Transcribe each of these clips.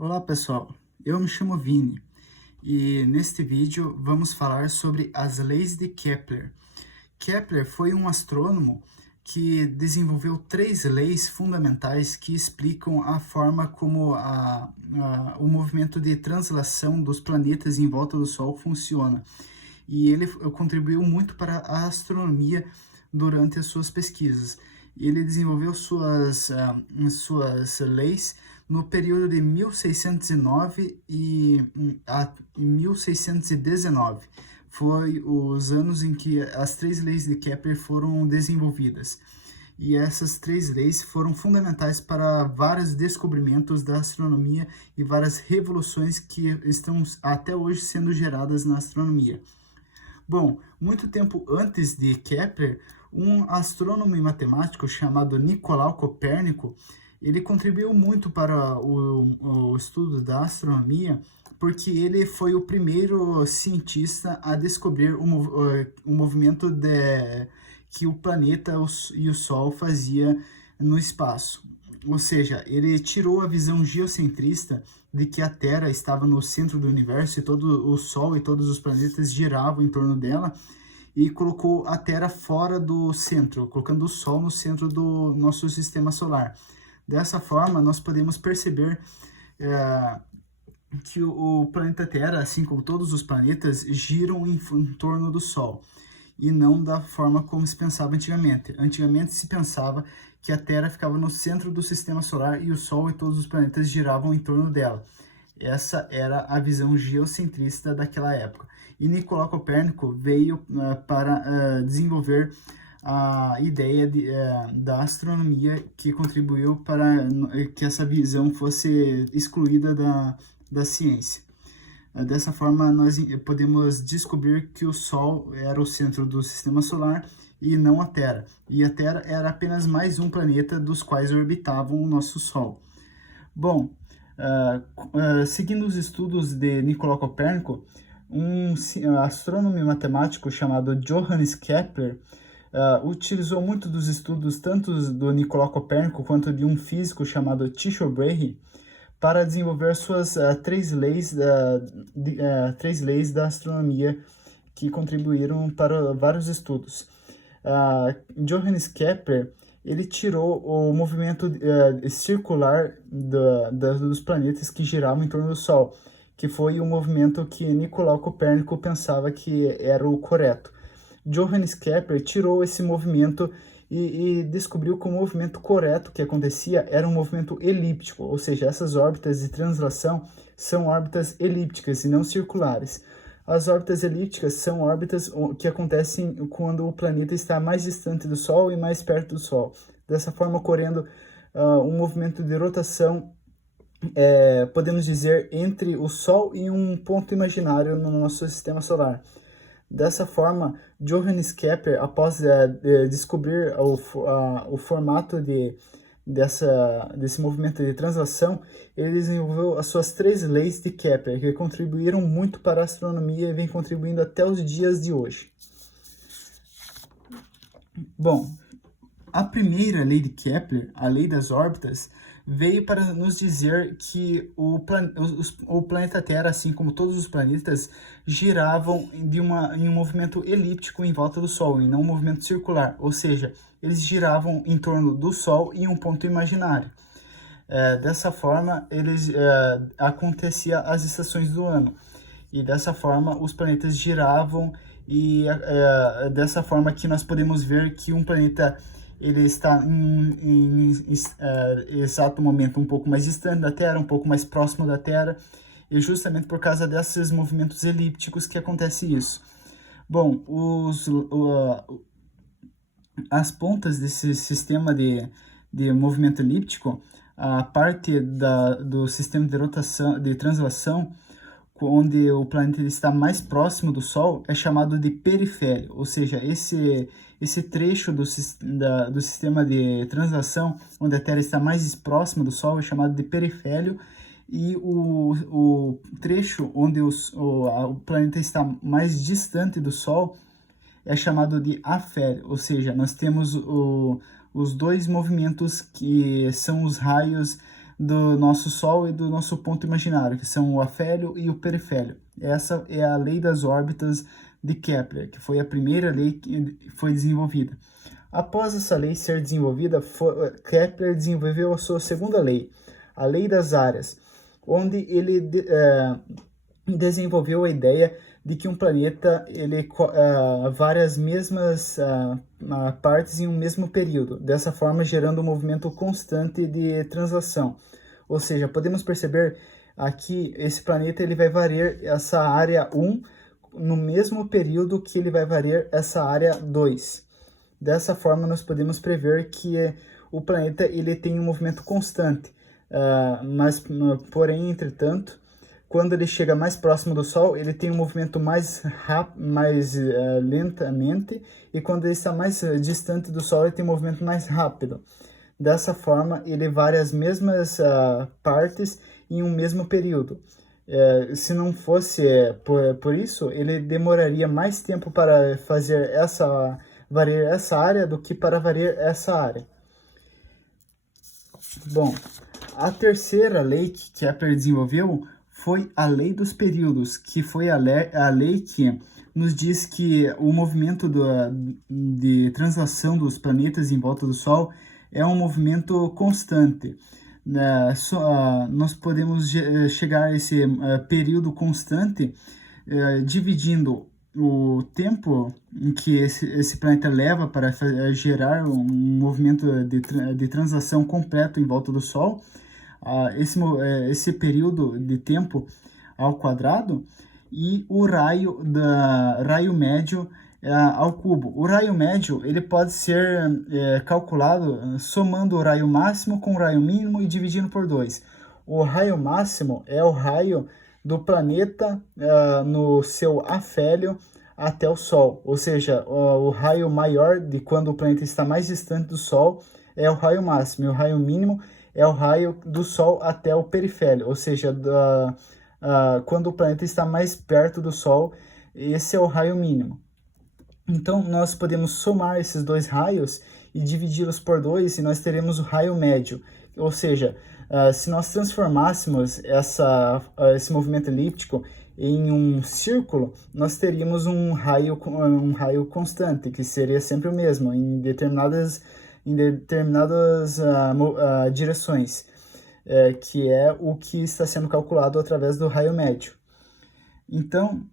Olá pessoal, eu me chamo Vini e neste vídeo vamos falar sobre as leis de Kepler. Kepler foi um astrônomo que desenvolveu três leis fundamentais que explicam a forma como o movimento de translação dos planetas em volta do Sol funciona. E ele contribuiu muito para a astronomia durante as suas pesquisas. Ele desenvolveu suas leis no período de 1609 a 1619. Foi os anos em que as três leis de Kepler foram desenvolvidas. E essas três leis foram fundamentais para vários descobrimentos da astronomia e várias revoluções que estão até hoje sendo geradas na astronomia. Bom, muito tempo antes de Kepler, um astrônomo e matemático chamado Nicolau Copérnico, ele contribuiu muito para o estudo da astronomia, porque ele foi o primeiro cientista a descobrir o movimento que o planeta e o Sol fazia no espaço. Ou seja, ele tirou a visão geocentrista de que a Terra estava no centro do universo e todo o Sol e todos os planetas giravam em torno dela, e colocou a Terra fora do centro, colocando o Sol no centro do nosso sistema solar. Dessa forma, nós podemos perceber que o planeta Terra, assim como todos os planetas, giram em torno do Sol, e não da forma como se pensava antigamente. Antigamente se pensava que a Terra ficava no centro do sistema solar e o Sol e todos os planetas giravam em torno dela. Essa era a visão geocentrista daquela época. E Nicolau Copérnico veio para desenvolver a ideia da astronomia, que contribuiu para que essa visão fosse excluída da ciência. Dessa forma, nós podemos descobrir que o Sol era o centro do sistema solar e não a Terra. E a Terra era apenas mais um planeta dos quais orbitavam o nosso Sol. Bom, seguindo os estudos de Nicolau Copérnico, um astrônomo e matemático chamado Johannes Kepler utilizou muito dos estudos tanto do Nicolau Copérnico quanto de um físico chamado Tycho Brahe para desenvolver suas três leis da astronomia, que contribuíram para vários estudos. Johannes Kepler, ele tirou o movimento circular dos planetas que giravam em torno do Sol, que foi o movimento que Nicolau Copérnico pensava que era o correto. Johannes Kepler tirou esse movimento e descobriu que o movimento correto que acontecia era um movimento elíptico, ou seja, essas órbitas de translação são órbitas elípticas e não circulares. As órbitas elípticas são órbitas que acontecem quando o planeta está mais distante do Sol e mais perto do Sol. Dessa forma, ocorrendo um movimento de rotação, podemos dizer, entre o Sol e um ponto imaginário no nosso sistema solar. Dessa forma, Johannes Kepler, após descobrir o formato desse movimento de translação, ele desenvolveu as suas três leis de Kepler, que contribuíram muito para a astronomia e vem contribuindo até os dias de hoje. Bom, a primeira lei de Kepler, a lei das órbitas, veio para nos dizer que o planeta Terra, assim como todos os planetas, giravam em um movimento elíptico em volta do Sol, e não um movimento circular, ou seja, eles giravam em torno do Sol em um ponto imaginário. Dessa forma, acontecia as estações do ano, e dessa forma os planetas giravam, e dessa forma que nós podemos ver que um planeta ele está em exato momento um pouco mais distante da Terra, um pouco mais próximo da Terra, e justamente por causa desses movimentos elípticos que acontece isso. Bom, as pontas desse sistema de movimento elíptico, a parte do sistema de rotação, de translação, onde o planeta está mais próximo do Sol, é chamado de perifélio, ou seja, esse trecho do sistema de translação, onde a Terra está mais próxima do Sol, é chamado de perifélio, e o trecho onde o planeta está mais distante do Sol é chamado de afélio, ou seja, nós temos os dois movimentos que são os raios do nosso Sol e do nosso ponto imaginário, que são o afélio e o perifélio. Essa é a lei das órbitas de Kepler, que foi a primeira lei que foi desenvolvida. Após essa lei ser desenvolvida, Kepler desenvolveu a sua segunda lei, a lei das áreas, onde ele desenvolveu a ideia de que um planeta várias mesmas partes em um mesmo período, dessa forma gerando um movimento constante de translação. Ou seja, podemos perceber aqui esse planeta ele vai variar essa área 1 no mesmo período que ele vai variar essa área 2. Dessa forma, nós podemos prever que o planeta ele tem um movimento constante, porém, entretanto, quando ele chega mais próximo do Sol, ele tem um movimento mais lentamente, e quando ele está mais distante do Sol, ele tem um movimento mais rápido. Dessa forma, ele varia as mesmas partes em um mesmo período. Se não fosse por isso, ele demoraria mais tempo para fazer variar essa área do que para variar essa área. Bom, a terceira lei que Kepler desenvolveu foi a lei dos períodos, que foi a lei que nos diz que o movimento de translação dos planetas em volta do Sol é um movimento constante. Nós podemos chegar a esse período constante dividindo o tempo em que esse planeta leva para gerar um movimento de translação completo em volta do Sol, esse período de tempo ao quadrado, e o raio médio ao cubo. O raio médio ele pode ser calculado somando o raio máximo com o raio mínimo e dividindo por 2. O raio máximo é o raio do planeta no seu afélio até o Sol, ou seja, o raio maior de quando o planeta está mais distante do Sol é o raio máximo, e o raio mínimo é o raio do Sol até o perifélio, ou seja, quando o planeta está mais perto do Sol, esse é o raio mínimo. Então, nós podemos somar esses dois raios e dividi-los por 2 e nós teremos o raio médio. Ou seja, se nós transformássemos esse movimento elíptico em um círculo, nós teríamos um raio constante, que seria sempre o mesmo, em determinadas direções, que é o que está sendo calculado através do raio médio. Então,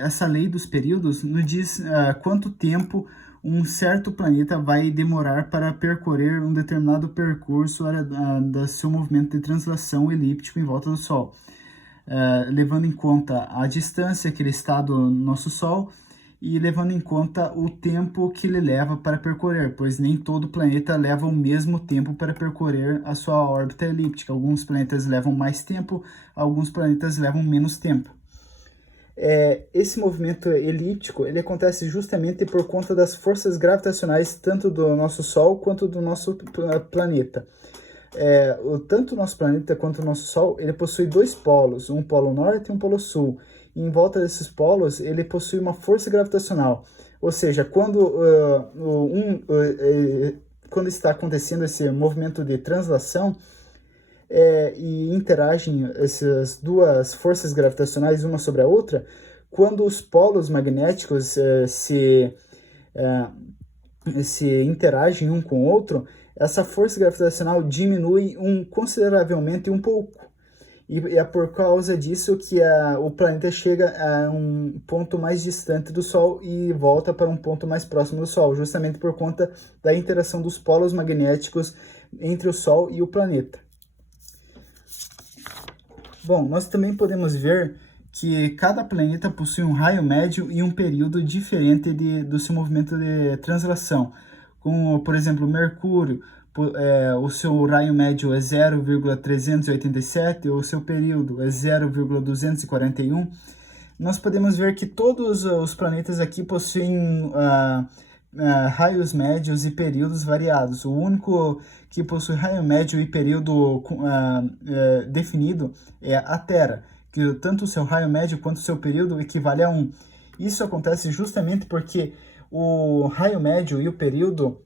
essa lei dos períodos nos diz quanto tempo um certo planeta vai demorar para percorrer um determinado percurso do seu movimento de translação elíptico em volta do Sol, levando em conta a distância que ele está do nosso Sol e levando em conta o tempo que ele leva para percorrer, pois nem todo planeta leva o mesmo tempo para percorrer a sua órbita elíptica. Alguns planetas levam mais tempo, alguns planetas levam menos tempo. Esse movimento elíptico ele acontece justamente por conta das forças gravitacionais tanto do nosso Sol quanto do nosso planeta. Tanto o nosso planeta quanto o nosso Sol ele possui dois polos, um polo norte e um polo sul. E em volta desses polos ele possui uma força gravitacional. Ou seja, quando está acontecendo esse movimento de translação, e interagem essas duas forças gravitacionais uma sobre a outra, quando os polos magnéticos se interagem um com o outro, essa força gravitacional diminui consideravelmente um pouco. E é por causa disso que o planeta chega a um ponto mais distante do Sol e volta para um ponto mais próximo do Sol, justamente por conta da interação dos polos magnéticos entre o Sol e o planeta. Bom, nós também podemos ver que cada planeta possui um raio médio e um período diferente do seu movimento de translação. Como, por exemplo, Mercúrio, o seu raio médio é 0,387, ou o seu período é 0,241. Nós podemos ver que todos os planetas aqui possuem raios médios e períodos variados. O único que possui raio médio e período definido é a Terra, que tanto o seu raio médio quanto o seu período equivale a 1. Isso acontece justamente porque o raio médio e o período,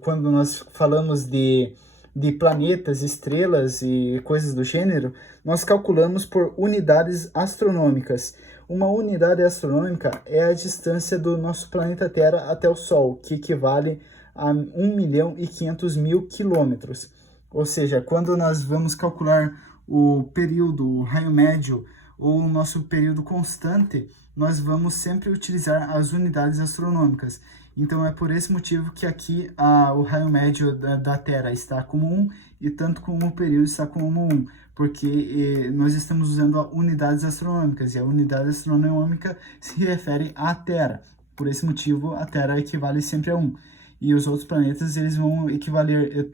quando nós falamos de de planetas, estrelas e coisas do gênero, nós calculamos por unidades astronômicas. Uma unidade astronômica é a distância do nosso planeta Terra até o Sol, que equivale a 1.500.000 quilômetros. Ou seja, quando nós vamos calcular o período, o raio médio ou o nosso período constante, nós vamos sempre utilizar as unidades astronômicas. Então é por esse motivo que aqui o raio médio da Terra está como 1 e tanto como o período está como 1, porque nós estamos usando unidades astronômicas e a unidade astronômica se refere à Terra. Por esse motivo a Terra equivale sempre a 1. E os outros planetas eles vão equivaler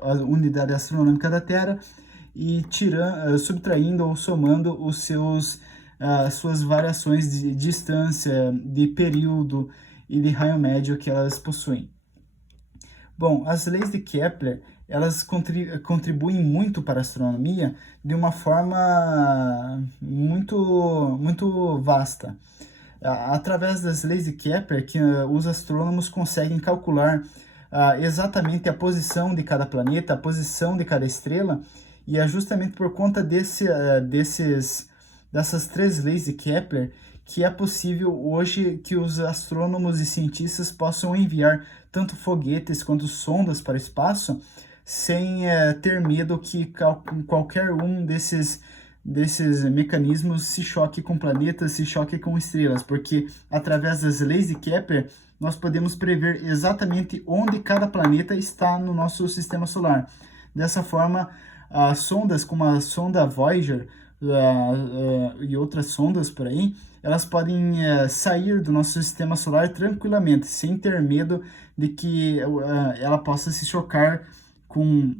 à unidade astronômica da Terra e subtraindo ou somando suas variações de distância, de período e de raio médio que elas possuem. Bom, as leis de Kepler, elas contribuem muito para a astronomia de uma forma muito vasta. Através das leis de Kepler, que os astrônomos conseguem calcular exatamente a posição de cada planeta, a posição de cada estrela, e é justamente por conta dessas 3 leis de Kepler que é possível hoje que os astrônomos e cientistas possam enviar tanto foguetes quanto sondas para o espaço sem ter medo que qualquer um desses mecanismos se choque com planetas, se choque com estrelas, porque através das leis de Kepler nós podemos prever exatamente onde cada planeta está no nosso sistema solar. Dessa forma, sondas como a sonda Voyager e outras sondas por aí, elas podem sair do nosso sistema solar tranquilamente, sem ter medo de que ela possa se chocar com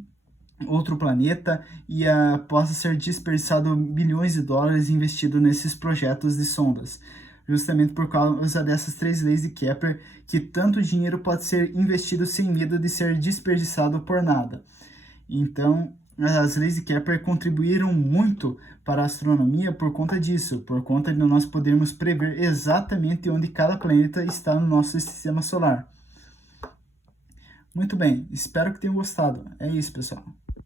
outro planeta e possa ser desperdiçado bilhões de dólares investido nesses projetos de sondas. Justamente por causa dessas 3 leis de Kepler, que tanto dinheiro pode ser investido sem medo de ser desperdiçado por nada. Então, as leis de Kepler contribuíram muito para a astronomia por conta disso, por conta de nós podermos prever exatamente onde cada planeta está no nosso sistema solar. Muito bem, espero que tenham gostado. É isso, pessoal.